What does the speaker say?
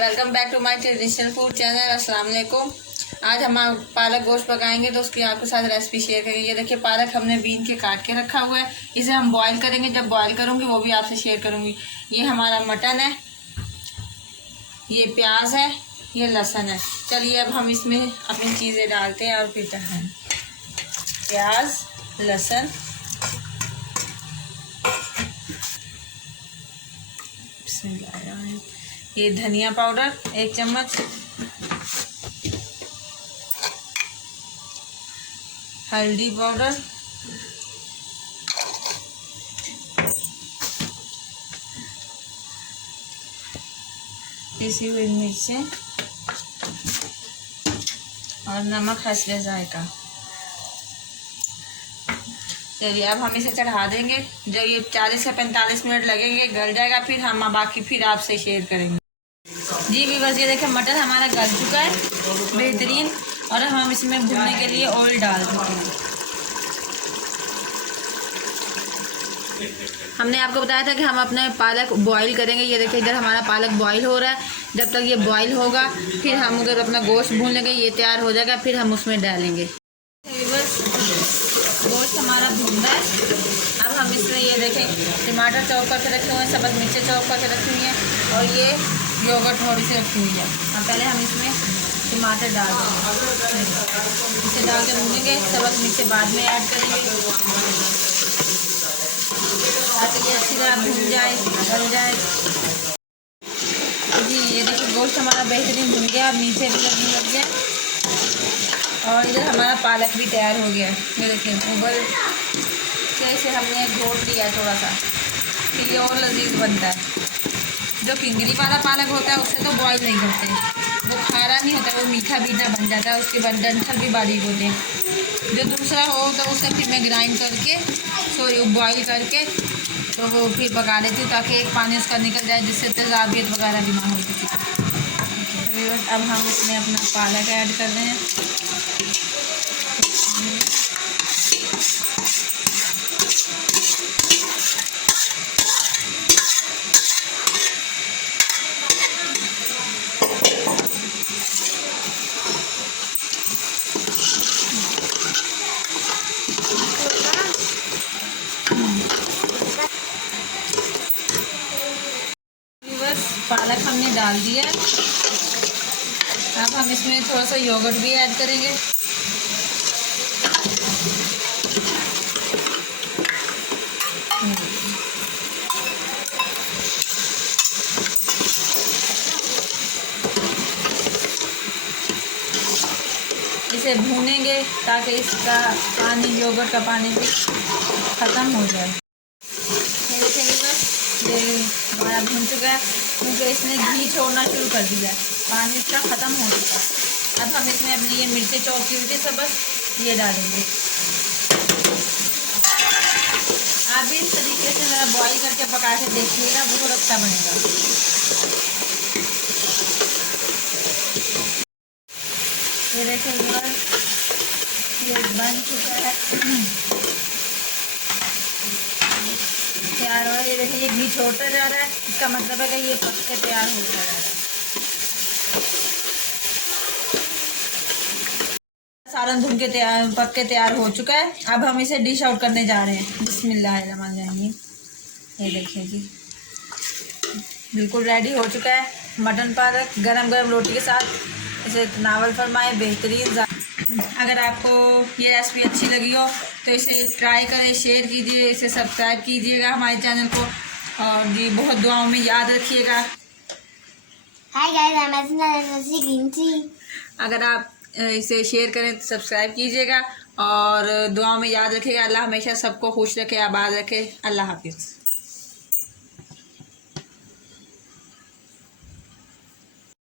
Welcome back to my traditional food channel. अस्सलाम वालेकुम। आज हम पालक गोश्त पकाएंगे तो उसकी आपके साथ रेसिपी शेयर करेंगे। ये देखिए पालक हमने बीन के काट के रखा हुआ है, इसे हम बॉईल करेंगे। जब बॉईल करूँगी वो भी आपसे शेयर करूँगी। ये हमारा मटन है, ये प्याज है, ये लहसुन है। चलिए अब हम इसमें अपनी चीज़ें डालते हैं और फिर चढ़ाएँ। प्याज, लहसुन, ये धनिया पाउडर 1 चम्मच, हल्दी पाउडर, पिसी हुई मिर्चें और नमक हस्बे जायका। चलिए अब हम इसे चढ़ा देंगे। जब ये 40 से 45 मिनट लगेंगे, गल जाएगा, फिर हम बाकी फिर आपसे शेयर करेंगे। जी भी बस ये देखें मटन हमारा गल चुका है बेहतरीन। और हम इसमें भुनने के लिए ऑयल डाल देते हैं। हमने आपको बताया था कि हम अपने पालक बॉईल करेंगे। ये देखिए इधर हमारा पालक बॉईल हो रहा है। जब तक ये बॉईल होगा फिर हम उधर अपना गोश्त भून लेंगे। ये तैयार हो जाएगा, फिर हम उसमें डालेंगे। गोश्त हमारा भून रहा है। अब हम इसमें ये देखें टमाटर चॉप करके रखे हुए हैं, सब्ज़ मिर्चें चॉप करके रखी हुई हैं और ये योगर्ट थोड़ी सी रखी हुई है। अब पहले हम इसमें टमाटर डाल देंगे, इसे डाल के भूनेंगे। सब्ज़ मिर्चें बाद में ऐड करेंगे ताकि ये अच्छी तरह भून जाए, गल जाए। जी ये देखिए गोश्त हमारा बेहतरीन भुन गया। अब नीचे भी लगने लग गया और इधर हमारा पालक भी तैयार हो गया। ये देखिए उबल के इसे हमने घोट लिया है थोड़ा सा, फिर ये और लजीज बनता है। जो किंगरी वाला पालक होता है उसे तो बॉईल नहीं करते, वो खारा नहीं होता, वो मीठा मीठा बन जाता है। उसके बाद डंठल भी बारीक होते हैं। जो दूसरा हो तो उसे फिर मैं ग्राइंड करके बॉईल करके तो वो फिर पका लेती हूँ ताकि एक पानी उसका निकल जाए, जिससे तेज़ाबियत वगैरह भी ना हो किसी की। अब हम इसमें अपना पालक ऐड कर रहे हैं। पालक हमने डाल दिया। अब हम इसमें थोड़ा सा योगर्ट भी ऐड करेंगे। इसे भूनेंगे ताकि इसका पानी, योगर्ट का पानी भी ख़त्म हो जाए। ये हमारा भून चुका है क्योंकि इसने घी छोड़ना शुरू कर दिया है, पानी इसका ख़त्म हो चुका है। अब हम इसमें अपनी ये मिर्चें चॉप की हुई सब बस ये डालेंगे। आप भी इस तरीके से ज़रा बॉईल करके पका के देखिएगा, बहुत अच्छा बनेगा। ये देखिए ये बन चुका है, तैयार हो रहा है। ये देखिए ये घी छोड़ता जा रहा है, इसका मतलब है कि ये पक के तैयार हो जा रहा है। सालन भून के पक के तैयार हो चुका है। अब हम इसे डिश आउट करने जा रहे हैं। बिस्मिल्लाहिर्रहमानिर्रहीम। ये देखिए जी बिल्कुल रेडी हो चुका है मटन पालक। गरम गरम रोटी के साथ इसे नावल फरमाए बेहतरीन। अगर आपको ये रेसिपी अच्छी लगी हो तो इसे ट्राई करें, शेयर कीजिए, इसे सब्सक्राइब कीजिएगा हमारे चैनल को। और जी बहुत दुआओं में याद रखिएगा। हाय गाइस, अगर आप इसे शेयर करें तो सब्सक्राइब कीजिएगा और दुआओं में याद रखिएगा। अल्लाह हमेशा सबको खुश रखे, आबाद रखे। अल्लाह हाफिज़।